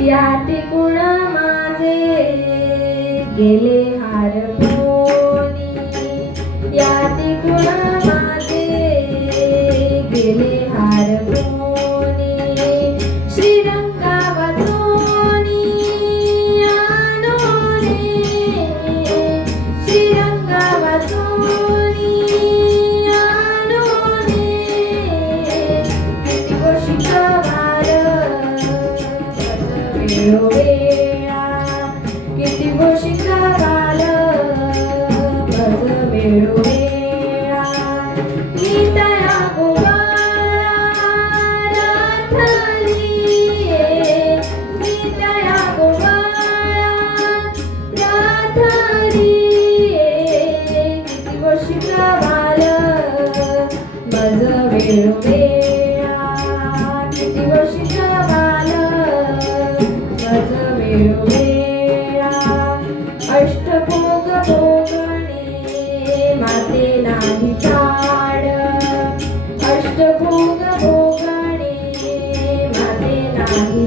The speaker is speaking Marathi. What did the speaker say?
या टिकून माझे गेले हार वेळोवेळा किती गोष्टी वार भज वेळोवेळा राधली राधली. किती गोष्टी वार भज वेळोवेळा. भज अष्टभोग भोगणे माते नाही चाड. अष्टभोग भोगणे माते नाही